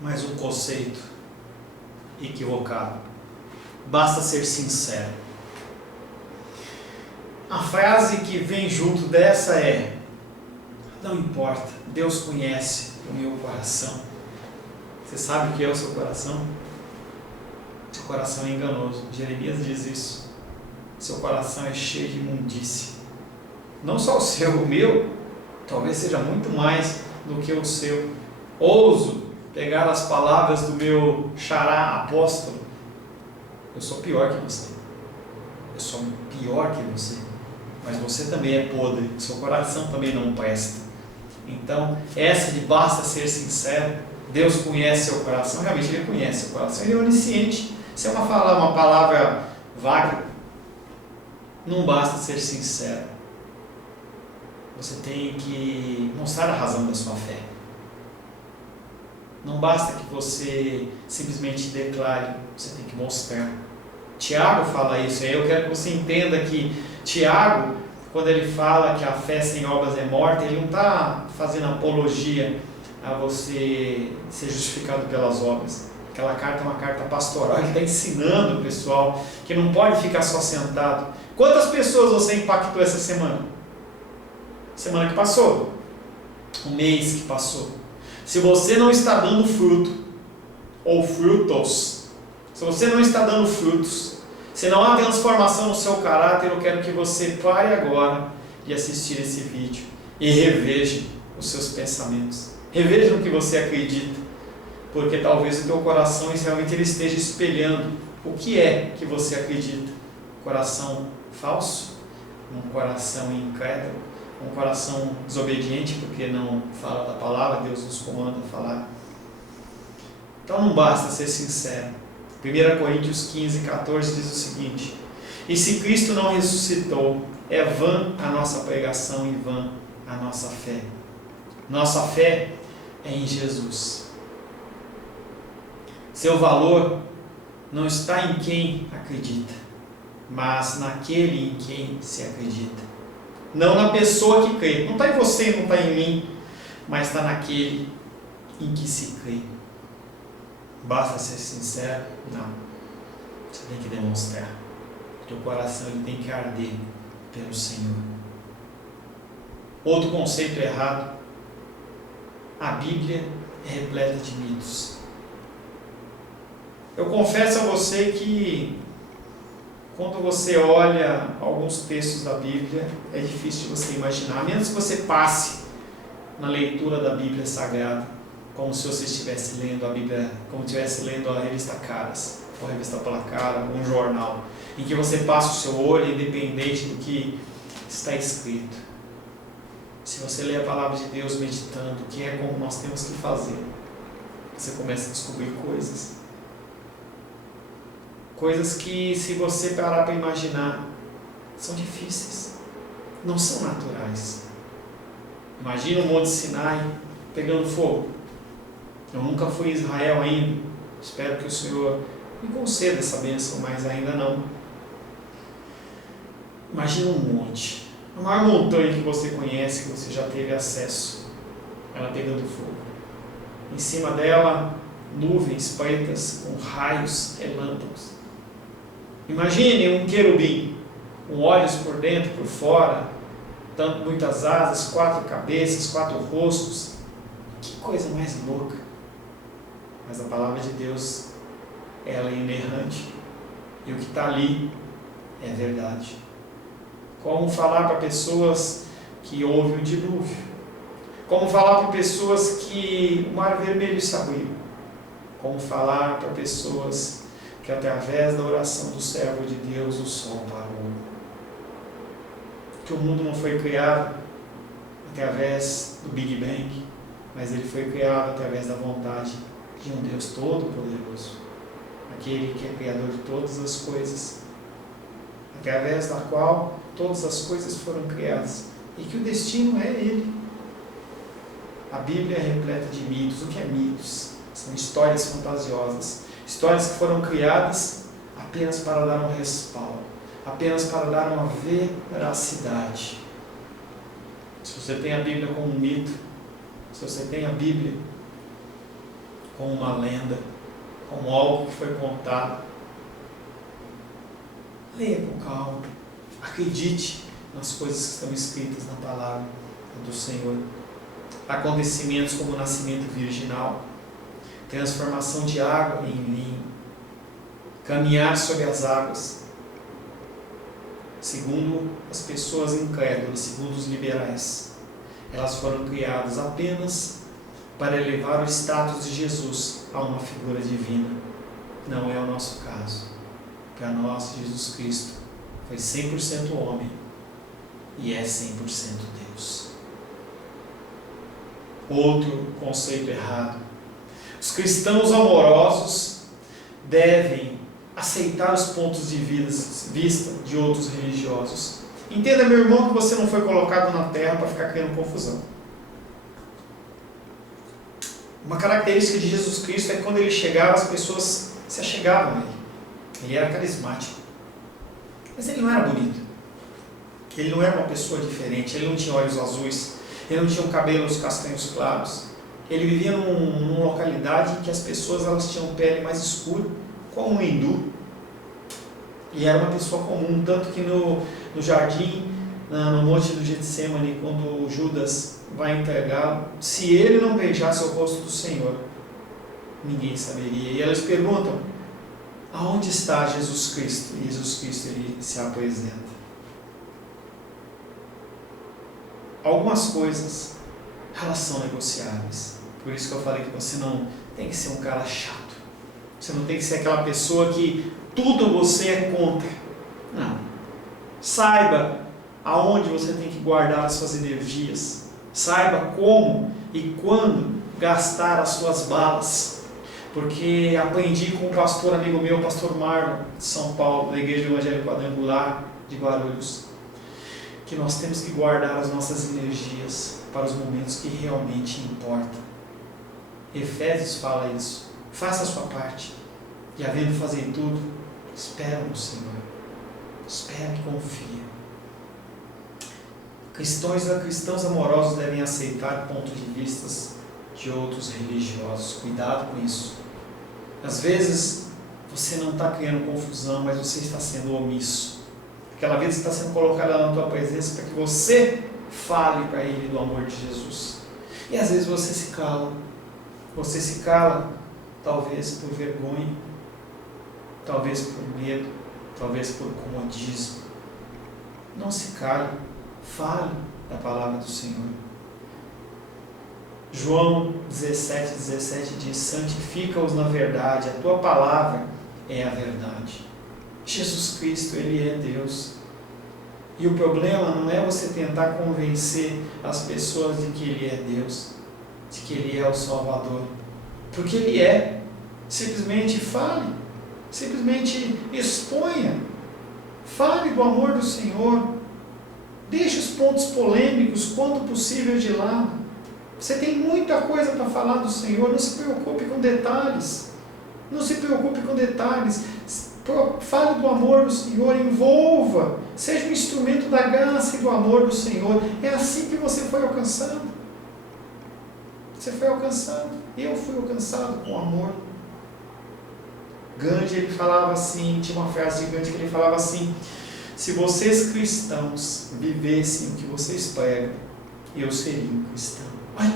mas um conceito equivocado. Basta ser sincero. A frase que vem junto dessa é: não importa, Deus conhece o meu coração. Você sabe o que é o seu coração? Seu coração é enganoso. Jeremias diz isso. Seu coração é cheio de imundície. Não só o seu, o meu, talvez seja muito mais do que o seu. Ouso pegar as palavras do meu xará apóstolo. Eu sou pior que você. Eu sou pior que você. Mas você também é podre. Seu coração também não presta. Então, essa de basta ser sincero. Deus conhece seu coração. Realmente Ele conhece seu coração. Ele é onisciente. Se é uma palavra vaga, não basta ser sincero. Você tem que mostrar a razão da sua fé. Não basta que você simplesmente declare, você tem que mostrar. Tiago fala isso, e eu quero que você entenda que Tiago, quando ele fala que a fé sem obras é morta, ele não está fazendo apologia a você ser justificado pelas obras. Aquela carta é uma carta pastoral, ele está ensinando o pessoal que não pode ficar só sentado. Quantas pessoas você impactou essa semana? Semana que passou, o mês que passou. Se você não está dando fruto, ou frutos, se você não está dando frutos, se não há transformação no seu caráter, eu quero que você pare agora de assistir esse vídeo e reveja os seus pensamentos. Reveja no que você acredita, porque talvez o teu coração realmente ele esteja espelhando o que é que você acredita. Coração falso, um coração incrédulo, um coração desobediente porque não fala da palavra, Deus nos comanda a falar. Então não basta ser sincero. 1 Coríntios 15, 14 diz o seguinte: e se Cristo não ressuscitou, é vã a nossa pregação e vã a nossa fé. Nossa fé é em Jesus. Seu valor não está em quem acredita, mas naquele em quem se acredita. Não na pessoa que crê. Não está em você, não está em mim, mas está naquele em que se crê. Basta ser sincero? Não. Você tem que demonstrar. O teu coração ele tem que arder pelo Senhor. Outro conceito errado. A Bíblia é repleta de mitos. Eu confesso a você que quando você olha alguns textos da Bíblia, é difícil de você imaginar, a menos que você passe na leitura da Bíblia Sagrada, como se você estivesse lendo a Bíblia, como estivesse lendo a revista Caras, ou a revista Placar, ou um jornal, em que você passa o seu olho independente do que está escrito. Se você lê a palavra de Deus meditando, que é como nós temos que fazer, você começa a descobrir coisas. Coisas que, se você parar para imaginar, são difíceis, não são naturais. Imagina o Monte Sinai pegando fogo. Eu nunca fui em Israel ainda, espero que o Senhor me conceda essa bênção, mas ainda não. Imagina um monte, a maior montanha que você conhece, que você já teve acesso, ela pegando fogo. Em cima dela, nuvens pretas com raios, relâmpagos. Imagine um querubim, com olhos por dentro, por fora, dando muitas asas, 4 cabeças, 4 rostos. Que coisa mais louca! Mas a palavra de Deus, ela é inerrante. E o que está ali é verdade. Como falar para pessoas que houve um dilúvio? Como falar para pessoas que o mar vermelho se abriu? Como falar para pessoas que através da oração do servo de Deus o sol parou? Que o mundo não foi criado através do Big Bang, mas ele foi criado através da vontade de um Deus todo-poderoso, aquele que é criador de todas as coisas, através da qual todas as coisas foram criadas, e que o destino é Ele. A Bíblia é repleta de mitos. O que é mitos? São histórias fantasiosas, histórias que foram criadas apenas para dar um respaldo, apenas para dar uma veracidade. Se você tem a Bíblia como um mito, se você tem a Bíblia como uma lenda, como algo que foi contado. Leia com calma. Acredite nas coisas que estão escritas na palavra do Senhor. Acontecimentos como o nascimento virginal, transformação de água em vinho, caminhar sobre as águas, segundo as pessoas incrédulas, segundo os liberais. Elas foram criadas apenas para elevar o status de Jesus a uma figura divina. Não é o nosso caso. Para nós, Jesus Cristo foi 100% homem e é 100% Deus. Outro conceito errado. Os cristãos amorosos devem aceitar os pontos de vista de outros religiosos. Entenda, meu irmão, que você não foi colocado na terra para ficar criando confusão. Uma característica de Jesus Cristo é que quando ele chegava, as pessoas se achegavam a ele. Ele era carismático. Mas ele não era bonito. Ele não era uma pessoa diferente. Ele não tinha olhos azuis. Ele não tinha cabelos castanhos claros. Ele vivia numa localidade em que as pessoas elas tinham pele mais escura, como um hindu. E era uma pessoa comum, tanto que no jardim, no monte do Getsemane, quando Judas vai entregá-lo, se ele não beijasse o rosto do Senhor, ninguém saberia. E eles perguntam, aonde está Jesus Cristo? E Jesus Cristo ele se apresenta. Algumas coisas, elas são negociáveis. Por isso que eu falei que você não tem que ser um cara chato. Você não tem que ser aquela pessoa que tudo você é contra. Não. Saiba aonde você tem que guardar as suas energias. Saiba como e quando gastar as suas balas. Porque aprendi com um pastor amigo meu, o pastor Marlon, de São Paulo, da Igreja Evangélica Quadrangular de Guarulhos, que nós temos que guardar as nossas energias para os momentos que realmente importam. Efésios fala isso. Faça a sua parte. E havendo fazer tudo, espera no Senhor. Espera e confia. Cristãos amorosos devem aceitar pontos de vista de outros religiosos. Cuidado com isso. Às vezes, você não está criando confusão, mas você está sendo omisso. Aquela vez está sendo colocada na tua presença para que você fale para ele do amor de Jesus. E às vezes você se cala. Você se cala, talvez por vergonha, talvez por medo, talvez por comodismo. Não se cale, fale da palavra do Senhor. João 17 diz, santifica-os na verdade, a tua palavra é a verdade. Jesus Cristo, Ele é Deus. E o problema não é você tentar convencer as pessoas de que Ele é Deus, de que Ele é o Salvador. Porque Ele é. Simplesmente fale. Simplesmente exponha. Fale do amor do Senhor. Deixe os pontos polêmicos, quanto possível, de lado. Você tem muita coisa para falar do Senhor. Não se preocupe com detalhes. Não se preocupe com detalhes. Fale do amor do Senhor. Envolva. Seja um instrumento da graça e do amor do Senhor. É assim que você foi alcançado. Você foi alcançado. Eu fui alcançado com amor. Gandhi, ele falava assim, tinha uma frase de Gandhi que ele falava assim, se vocês cristãos vivessem o que vocês pregam, eu seria um cristão. Olha,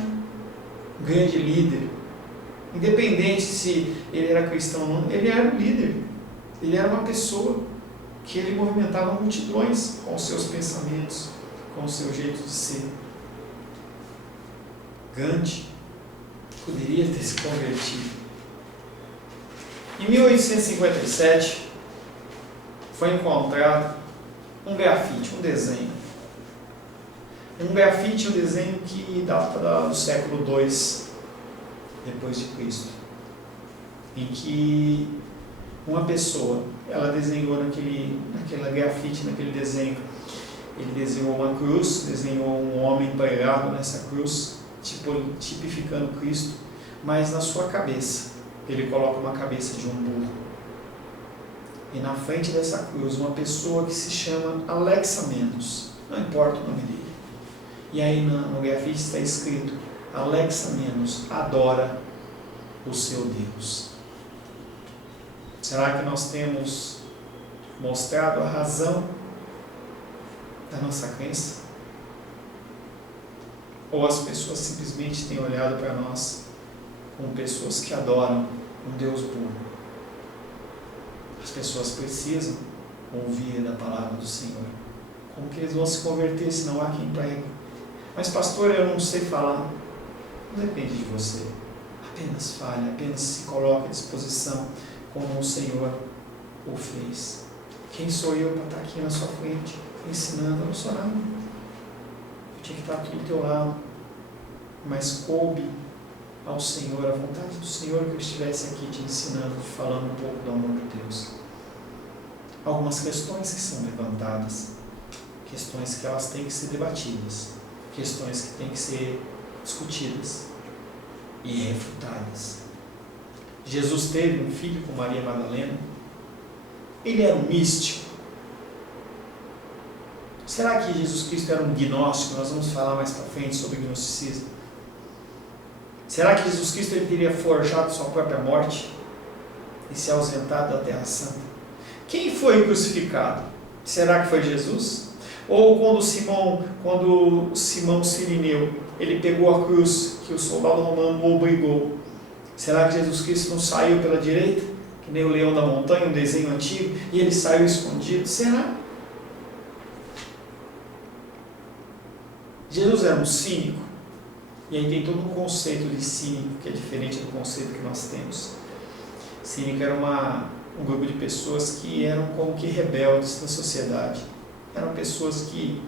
um grande líder, independente se ele era cristão ou não, ele era um líder, ele era uma pessoa que ele movimentava multidões com os seus pensamentos, com o seu jeito de ser. Gandhi poderia ter se convertido. Em 1857, foi encontrado um grafite, um desenho. Um grafite, um desenho que data do século II depois de Cristo, em que uma pessoa, ela desenhou naquela grafite, naquele desenho, ele desenhou uma cruz, desenhou um homem pregado nessa cruz, tipificando Cristo, mas na sua cabeça ele coloca uma cabeça de um burro. E na frente dessa cruz, uma pessoa que se chama Alexamenos, não importa o nome dele. E aí no grafite está escrito, Alexamenos adora o seu Deus? Será que nós temos mostrado a razão da nossa crença? Ou as pessoas simplesmente têm olhado para nós como pessoas que adoram um Deus burro? As pessoas precisam ouvir da palavra do Senhor. Como que eles vão se converter se não há quem pregue? Mas pastor, eu não sei falar. Não depende de você. Apenas fale, apenas se coloque à disposição como o Senhor o fez. Quem sou eu para estar aqui na sua frente, ensinando? Eu não sou nada. Eu tinha que estar aqui do teu lado. Mas coube ao Senhor, a vontade do Senhor, que eu estivesse aqui te ensinando, te falando um pouco do amor de Deus. Algumas questões que são levantadas, questões que elas têm que ser debatidas, questões que têm que ser discutidas e refutadas. Jesus teve um filho com Maria Madalena. Ele era um místico. Será que Jesus Cristo era um gnóstico? Nós vamos falar mais para frente sobre gnosticismo. Será que Jesus Cristo ele teria forjado sua própria morte e se ausentado da Terra Santa? Quem foi crucificado? Será que foi Jesus? Ou quando Simão Cirineu, ele pegou a cruz que o soldado romano o obrigou, será que Jesus Cristo não saiu pela direita, que nem o leão da montanha, um desenho antigo, e ele saiu escondido? Será? Jesus era um cínico. E aí tem todo um conceito de cínico, que é diferente do conceito que nós temos. Cínico era um grupo de pessoas que eram como que rebeldes na sociedade. Eram pessoas que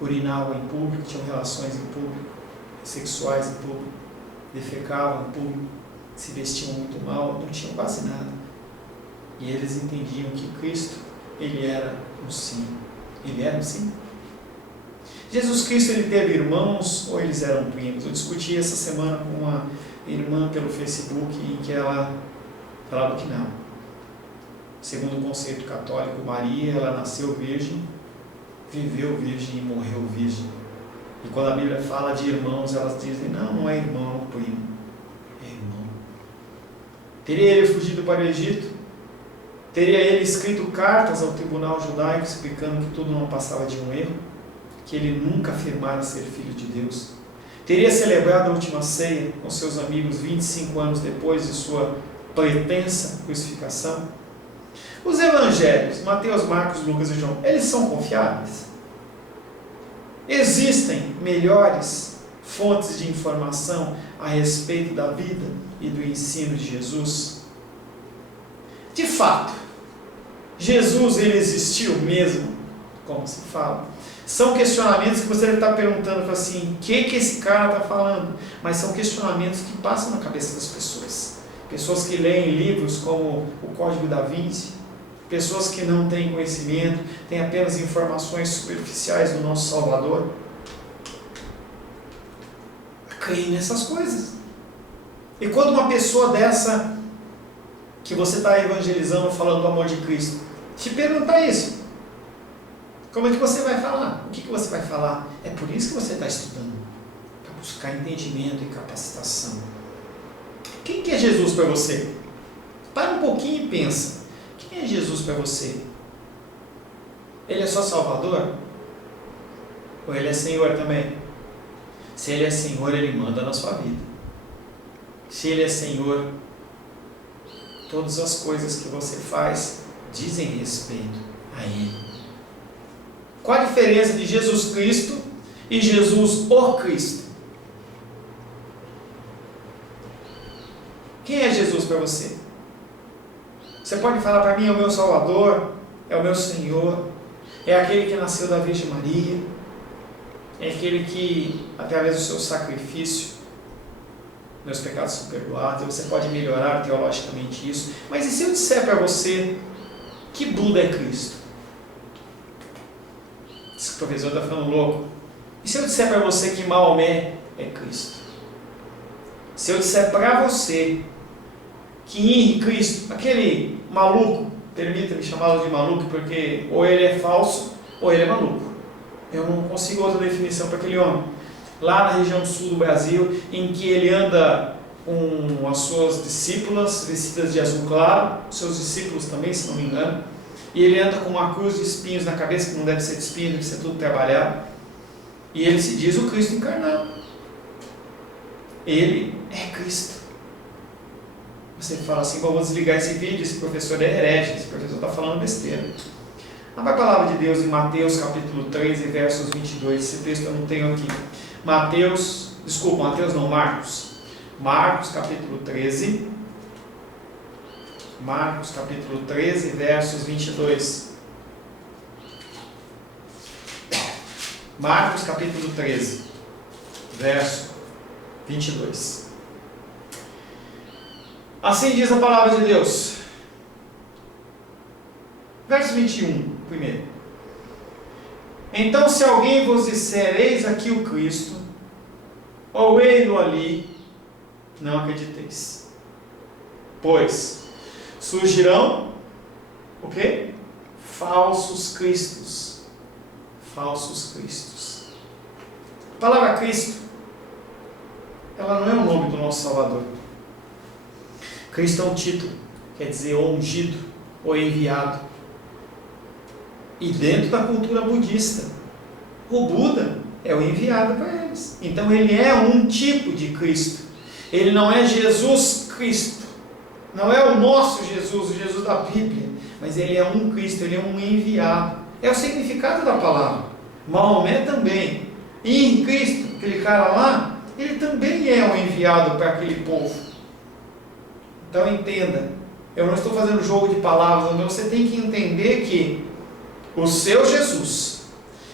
urinavam em público, tinham relações em público, sexuais em público, defecavam em público, se vestiam muito mal, não tinham quase nada. E eles entendiam que Cristo, ele era um cínico. Ele era um cínico? Jesus Cristo, ele teve irmãos ou eles eram primos? Eu discuti essa semana com uma irmã pelo Facebook em que ela falava que não. Segundo o conceito católico, Maria, ela nasceu virgem, viveu virgem e morreu virgem. E quando a Bíblia fala de irmãos, elas dizem, não é irmão, é primo, é irmão. Teria ele fugido para o Egito? Teria ele escrito cartas ao tribunal judaico explicando que tudo não passava de um erro? Que ele nunca afirmara ser filho de Deus? Teria celebrado a última ceia com seus amigos 25 anos depois de sua pretensa crucificação? Os evangelhos, Mateus, Marcos, Lucas e João, eles são confiáveis? Existem melhores fontes de informação a respeito da vida e do ensino de Jesus? De fato, Jesus ele existiu mesmo, como se fala? São questionamentos que você deve estar perguntando assim, o que esse cara está falando? Mas são questionamentos que passam na cabeça das pessoas. Pessoas que leem livros como o Código da Vinci, pessoas que não têm conhecimento, têm apenas informações superficiais do nosso Salvador. Creem nessas coisas. E quando uma pessoa dessa, que você está evangelizando, falando do amor de Cristo, te perguntar isso, como é que você vai falar? O que você vai falar? É por isso que você está estudando, para buscar entendimento e capacitação. Quem que é Jesus para você? Para um pouquinho e pensa. Quem é Jesus para você? Ele é só Salvador? Ou Ele é Senhor também? Se Ele é Senhor, Ele manda na sua vida. Se Ele é Senhor, todas as coisas que você faz dizem respeito a Ele. Qual a diferença de Jesus Cristo e Jesus o Cristo? Quem é Jesus para você? Você pode falar para mim, é o meu Salvador, é o meu Senhor, é aquele que nasceu da Virgem Maria, é aquele que, através do seu sacrifício, meus pecados são perdoados. Você pode melhorar teologicamente isso. Mas e se eu disser para você que Buda é Cristo? Esse professor está falando louco. E se eu disser para você que Maomé é Cristo? Se eu disser para você que Henri Cristo, aquele maluco, permita-me chamá-lo de maluco, porque ou ele é falso ou ele é maluco. Eu não consigo outra definição para aquele homem. Lá na região sul do Brasil, em que ele anda com as suas discípulas vestidas de azul claro, seus discípulos também, se não me engano, e ele anda com uma cruz de espinhos na cabeça, que não deve ser de espinhos, deve ser tudo trabalhado, e ele se diz o Cristo encarnado. Ele é Cristo. Você fala assim: vou desligar esse vídeo, esse professor é herege, esse professor está falando besteira. Abra a palavra de Deus em Mateus capítulo 13, versos 22, esse texto eu não tenho aqui. Marcos capítulo 13, versos 22. Marcos capítulo 13, verso 22. Assim diz a palavra de Deus. Verso 21, primeiro. Então, se alguém vos disser: eis aqui o Cristo, ou ei-lo ali, não acrediteis. Pois surgirão o quê? Falsos cristos. Falsos cristos. A palavra Cristo, ela não é o nome do nosso Salvador. Cristo é um título, quer dizer ungido ou enviado. E dentro da cultura budista, o Buda é o enviado para eles. Então ele é um tipo de Cristo. Ele não é Jesus Cristo. Não é o nosso Jesus, o Jesus da Bíblia. Mas ele é um Cristo, ele é um enviado. É o significado da palavra. Maomé também. E em Cristo, aquele cara lá, ele também é um enviado para aquele povo. Então entenda, eu não estou fazendo jogo de palavras, mas você tem que entender que o seu Jesus,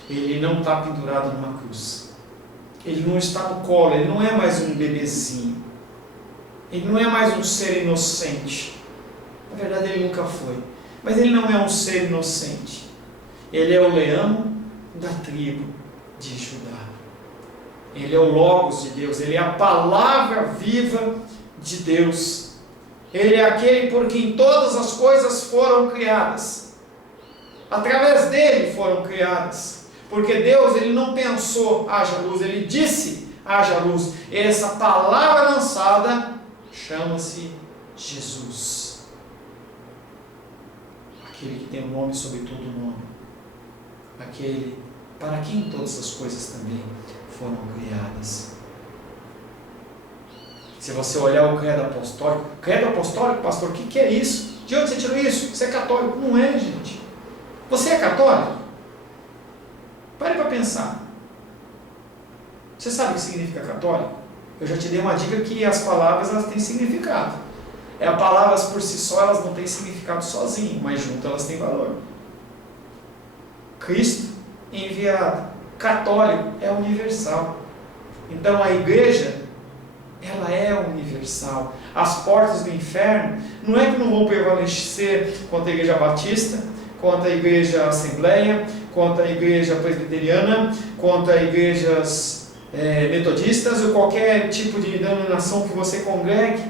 ele não está pendurado numa cruz. Ele não está no colo, ele não é mais um bebezinho. Ele não é mais um ser inocente. Na verdade ele nunca foi. Mas ele não é um ser inocente. Ele é o leão da tribo de Judá. Ele é o Logos de Deus, ele é a palavra viva de Deus. Ele é aquele por quem todas as coisas foram criadas. Através dele foram criadas. Porque Deus, ele não pensou, haja luz, ele disse, haja luz. Essa palavra lançada chama-se Jesus. Aquele que tem um nome sobre todo nome. Aquele para quem todas as coisas também foram criadas. Se você olhar o credo apostólico, pastor, o que é isso? De onde você tirou isso? Você é católico? Não é, gente. Você é católico? Pare para pensar. Você sabe o que significa católico? Eu já te dei uma dica que as palavras elas têm significado. As palavras por si só elas não têm significado sozinho, mas junto elas têm valor. Cristo enviado. Católico é universal. Então a igreja, ela é universal. As portas do inferno não é que não vão prevalecer contra a igreja batista, contra a igreja assembleia, contra a igreja presbiteriana, contra igrejas metodistas ou qualquer tipo de denominação que você congregue.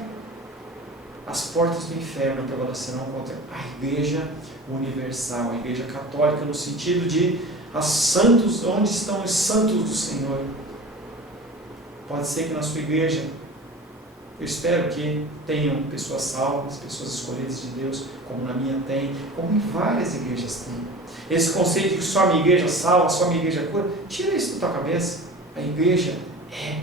As portas do inferno prevalecerão contra a igreja universal, a igreja católica, no sentido de as santos, onde estão os santos do Senhor. Pode ser que na sua igreja, eu espero que tenham pessoas salvas, pessoas escolhidas de Deus, como na minha tem, como em várias igrejas tem. Esse conceito de que só a minha igreja salva, só a minha igreja cura, tira isso da tua cabeça. A igreja é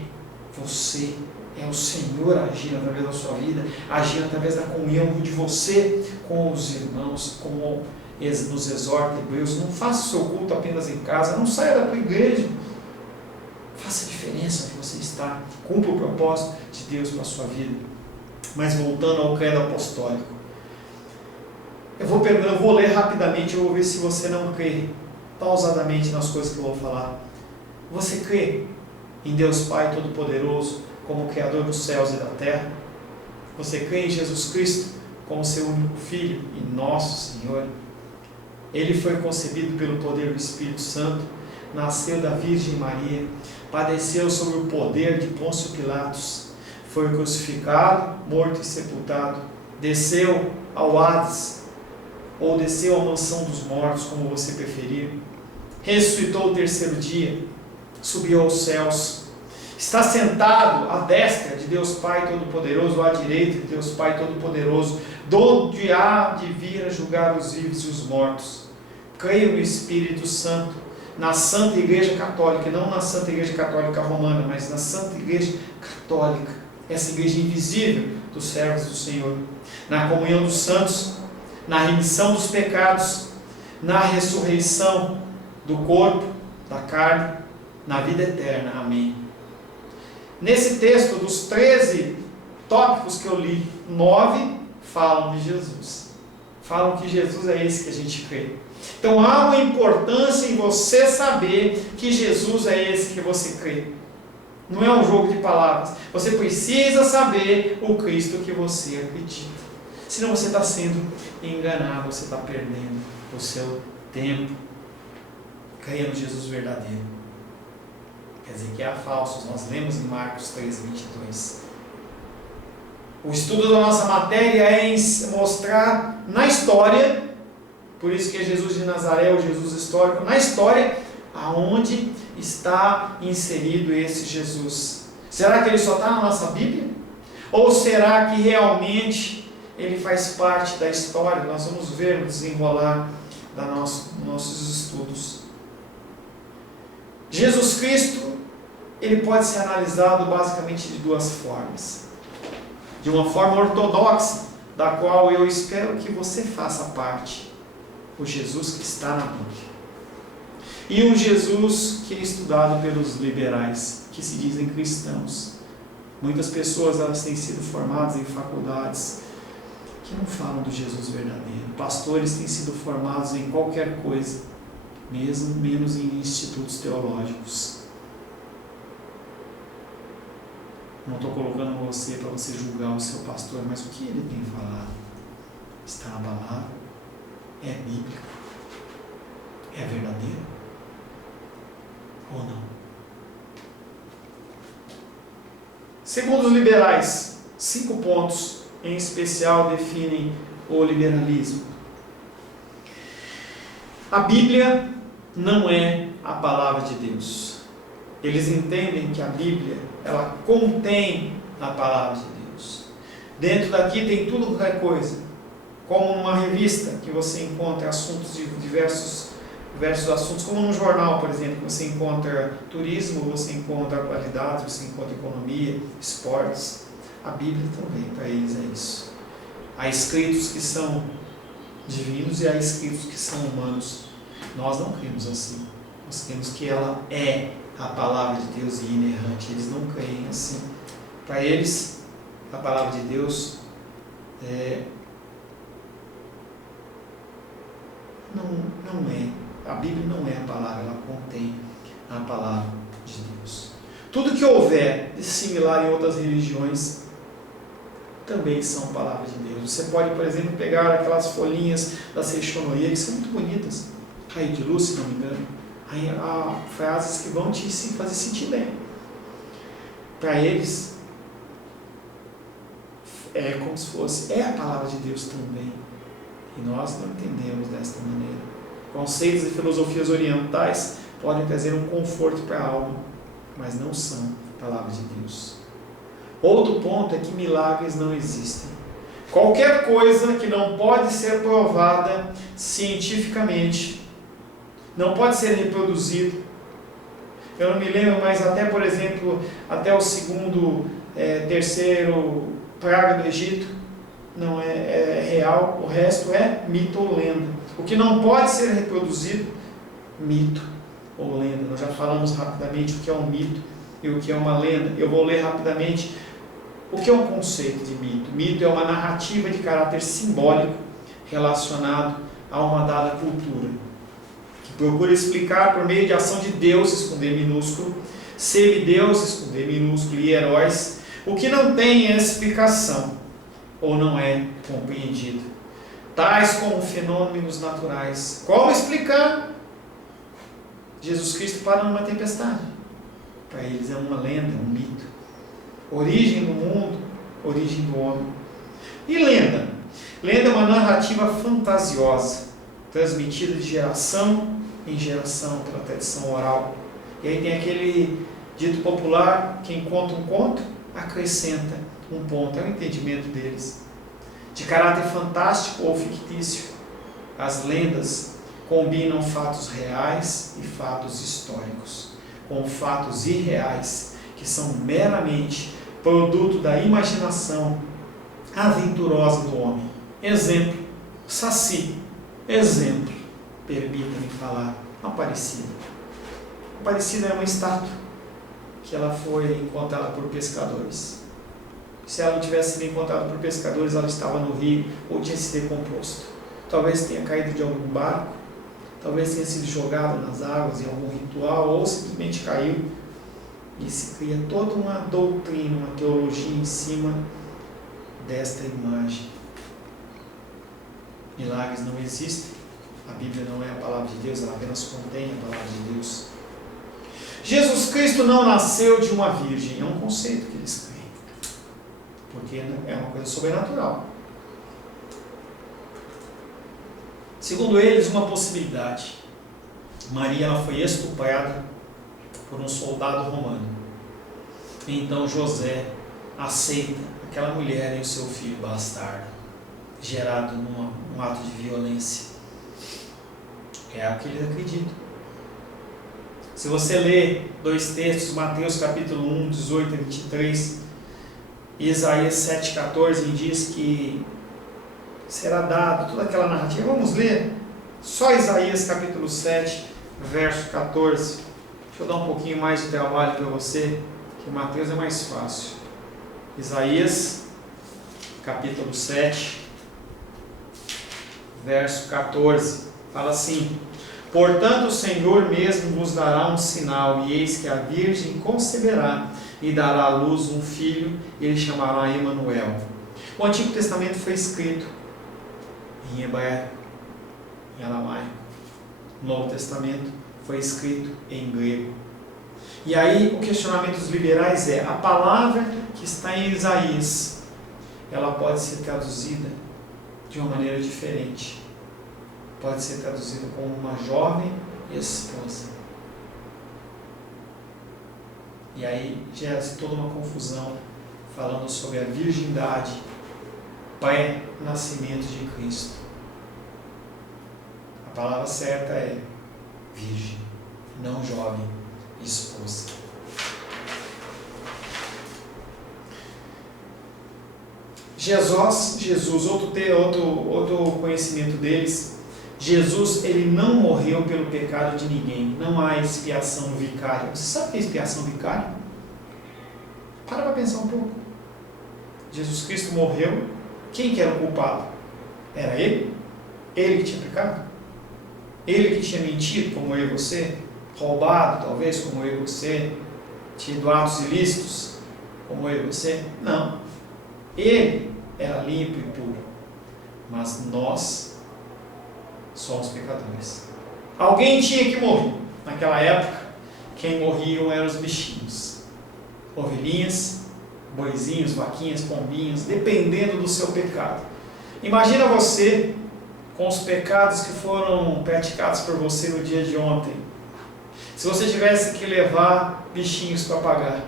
você, é o Senhor agindo através da sua vida, agindo através da comunhão de você com os irmãos, como nos exorta Hebreus. Não faça o seu culto apenas em casa, não saia da tua igreja. Faça a diferença onde você está. Cumpra o propósito de Deus para a sua vida. Mas voltando ao credo apostólico. Eu vou ler rapidamente, eu vou ver se você não crê pausadamente nas coisas que eu vou falar. Você crê em Deus Pai Todo-Poderoso como o Criador dos céus e da terra? Você crê em Jesus Cristo como seu único Filho e nosso Senhor? Ele foi concebido pelo poder do Espírito Santo, nasceu da Virgem Maria, padeceu sob o poder de Pôncio Pilatos, foi crucificado, morto e sepultado, desceu ao Hades, ou desceu à mansão dos mortos, como você preferir, ressuscitou o terceiro dia, subiu aos céus, está sentado à destra de Deus Pai Todo-Poderoso, à direita de Deus Pai Todo-Poderoso, donde há de vir a julgar os vivos e os mortos. Creio no Espírito Santo, na Santa Igreja Católica, não na Santa Igreja Católica Romana, mas na Santa Igreja Católica, essa igreja invisível dos servos do Senhor, na comunhão dos santos, na remissão dos pecados, na ressurreição do corpo, da carne, na vida eterna. Amém. Nesse texto, dos 13 tópicos que eu li, 9 falam de Jesus. Falam que Jesus é esse que a gente crê. Então há uma importância em você saber que Jesus é esse que você crê. Não é um jogo de palavras. Você precisa saber o Cristo que você acredita. Senão você está sendo enganado, você está perdendo o seu tempo. Creia no Jesus verdadeiro. Quer dizer que há falsos. Nós lemos em Marcos 3:22. O estudo da nossa matéria é mostrar na história, por isso que é Jesus de Nazaré, o Jesus histórico, na história, aonde está inserido esse Jesus. Será que ele só está na nossa Bíblia? Ou será que realmente ele faz parte da história? Nós vamos ver no desenrolar dos nossos estudos. Jesus Cristo, ele pode ser analisado basicamente de duas formas. De uma forma ortodoxa, da qual eu espero que você faça parte. O Jesus que está na Bíblia. E um Jesus que é estudado pelos liberais, que se dizem cristãos. Muitas pessoas elas têm sido formadas em faculdades que não falam do Jesus verdadeiro. Pastores têm sido formados em qualquer coisa, mesmo menos em institutos teológicos. Não estou colocando você para você julgar o seu pastor, mas o que ele tem falado? Está na palavra? É bíblico? É verdadeiro? Ou não? Segundo os liberais, 5 pontos em especial definem o liberalismo. A Bíblia não é a palavra de Deus. Eles entendem que a Bíblia, ela contém a palavra de Deus. Dentro daqui tem tudo qualquer coisa. Como numa revista que você encontra assuntos de diversos assuntos, como num jornal, por exemplo, você encontra turismo, você encontra qualidade, você encontra economia, esportes. A Bíblia também, para eles é isso. Há escritos que são divinos e há escritos que são humanos. Nós não cremos assim. Nós cremos que ela é a palavra de Deus e inerrante. Eles não creem assim. Para eles, a palavra de Deus não é. A Bíblia não é a palavra, ela contém a palavra de Deus. Tudo que houver de similar em outras religiões também são palavras de Deus. Você pode, por exemplo, pegar aquelas folhinhas da Seishonoye, que são muito bonitas, raio de luz, se não me engano. Aí há frases que vão te fazer sentir bem. Para eles, é como se fosse, é a palavra de Deus também. E nós não entendemos desta maneira. Conceitos e filosofias orientais podem trazer um conforto para a alma, mas não são a palavra de Deus. Outro ponto é que milagres não existem. Qualquer coisa que não pode ser provada cientificamente, não pode ser reproduzido. Eu não me lembro, mas até, por exemplo, até o terceiro praga do Egito, não é real, o resto é mito ou lenda. O que não pode ser reproduzido, mito ou lenda. Nós já falamos rapidamente o que é um mito e o que é uma lenda. Eu vou ler rapidamente o que é um conceito de mito. Mito é uma narrativa de caráter simbólico relacionado a uma dada cultura, que procura explicar por meio de ação de deuses, com D minúsculo, semideuses, com D minúsculo, e heróis, o que não tem explicação ou não é compreendido, tais como fenômenos naturais. Como explicar Jesus Cristo parando numa tempestade? Para eles é uma lenda, um mito. Origem do mundo, origem do homem. E lenda? Lenda é uma narrativa fantasiosa, transmitida de geração em geração pela tradição oral. E aí tem Dito popular, quem conta um conto, acrescenta um ponto. É o entendimento deles. De caráter fantástico ou fictício, as lendas combinam fatos reais e fatos históricos, com fatos irreais, que são meramente produto da imaginação aventurosa do homem. Exemplo, Saci. Exemplo, permita-me falar, Aparecida. Aparecida é uma estátua que ela foi encontrada por pescadores. Se ela não tivesse sido encontrada por pescadores, ela estava no rio ou tinha se decomposto. Talvez tenha caído de algum barco, talvez tenha sido jogada nas águas em algum ritual, ou simplesmente caiu. E se cria toda uma doutrina, uma teologia em cima desta imagem. Milagres não existem. A Bíblia não é a palavra de Deus, ela apenas contém a palavra de Deus. Jesus Cristo não nasceu de uma virgem, é um conceito que eles creem, porque é uma coisa sobrenatural. Segundo eles, uma possibilidade. Maria ela foi estuprada por um soldado romano. Então José aceita aquela mulher e o seu filho bastardo, gerado num ato de violência. É o que eles acreditam. Se você ler dois textos, Mateus capítulo 1, 18 a 23, e Isaías 7, 14, diz que será dado toda aquela narrativa. Vamos ler só Isaías capítulo 7, verso 14. Deixa eu dar um pouquinho mais de trabalho para você, que Mateus é mais fácil. Isaías capítulo 7, verso 14, fala assim: portanto o Senhor mesmo vos dará um sinal, e eis que a virgem conceberá e dará à luz um filho, e ele chamará Emanuel. O Antigo Testamento foi escrito em hebraico, em aramaico. O Novo Testamento foi escrito em grego. E aí o questionamento dos liberais é: a palavra que está em Isaías, ela pode ser traduzida de uma maneira diferente. Pode ser traduzida como uma jovem esposa. E aí gera-se toda uma confusão, falando sobre a virgindade pré-nascimento de Cristo. A palavra certa é virgem, não jovem esposa. Jesus, outro conhecimento deles, Jesus, ele não morreu pelo pecado de ninguém. Não há expiação vicária. Você sabe o que é expiação vicária? Para pensar um pouco. Jesus Cristo morreu. Quem que era o culpado? Era ele? Ele que tinha pecado? Ele que tinha mentido, como eu e você? Roubado, talvez, como eu e você? Tido atos ilícitos, como eu e você? Não. Ele era limpo e puro. Mas nós somos pecadores. Alguém tinha que morrer. Naquela época, quem morriam eram os bichinhos. Ovelhinhas, boizinhos, vaquinhas, pombinhos, dependendo do seu pecado. Imagina você com os pecados que foram praticados por você no dia de ontem. Se você tivesse que levar bichinhos para pagar,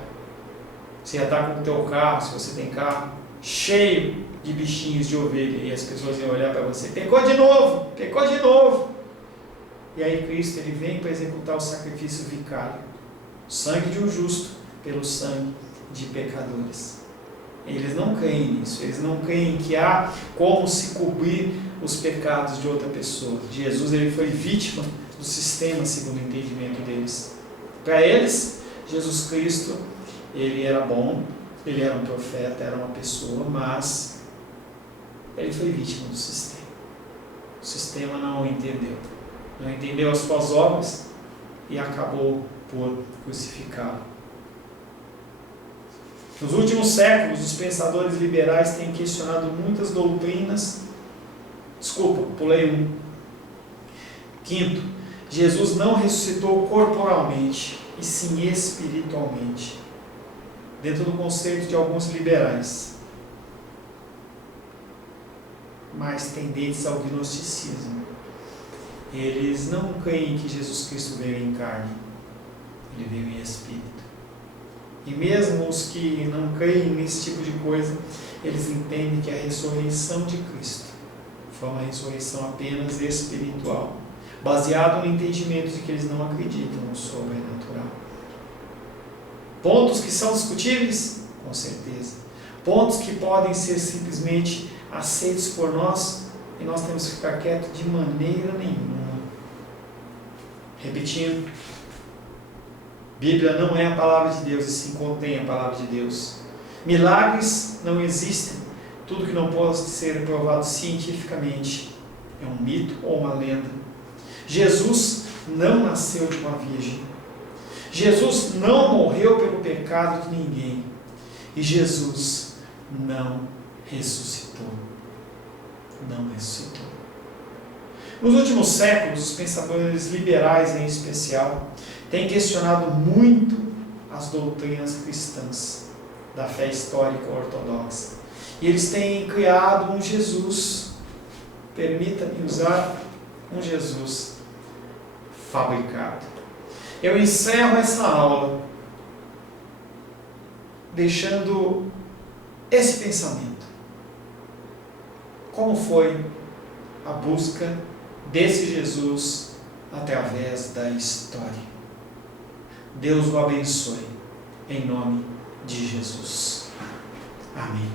você ia estar com o teu carro, se você tem carro, cheio de bichinhos de ovelha, e as pessoas iam olhar para você: pecou de novo, pecou de novo. E aí Cristo, ele vem para executar o sacrifício vicário, o sangue de um justo pelo sangue de pecadores. Eles não creem nisso, eles não creem que há como se cobrir os pecados de outra pessoa. Jesus, ele foi vítima do sistema, segundo o entendimento deles. Para eles, Jesus Cristo, ele era bom, ele era um profeta, era uma pessoa, mas ele foi vítima do sistema. O sistema não o entendeu. Não entendeu as suas obras e acabou por crucificá-lo. Nos últimos séculos, os pensadores liberais têm questionado muitas doutrinas. Pulei um. Quinto, Jesus não ressuscitou corporalmente, e sim espiritualmente, dentro do conceito de alguns liberais, mais tendentes ao gnosticismo. Eles não creem que Jesus Cristo veio em carne, ele veio em espírito. E mesmo os que não creem nesse tipo de coisa, eles entendem que a ressurreição de Cristo foi uma ressurreição apenas espiritual, baseado no entendimento de que eles não acreditam no sobrenatural. Pontos que são discutíveis? Com certeza. Pontos que podem ser simplesmente aceitos por nós e nós temos que ficar quietos de maneira nenhuma. Repetindo, Bíblia não é a palavra de Deus, e sim contém a palavra de Deus. Milagres não existem. Tudo que não pode ser provado cientificamente é um mito ou uma lenda. Jesus não nasceu de uma virgem. Jesus não morreu pelo pecado de ninguém. E Jesus não ressuscitou. Não ressuscitou. Nos últimos séculos, os pensadores liberais em especial têm questionado muito as doutrinas cristãs da fé histórica ortodoxa. E eles têm criado um Jesus, permita-me usar um Jesus fabricado. Eu encerro essa aula deixando esse pensamento. Como foi a busca desse Jesus através da história? Deus o abençoe, em nome de Jesus. Amém.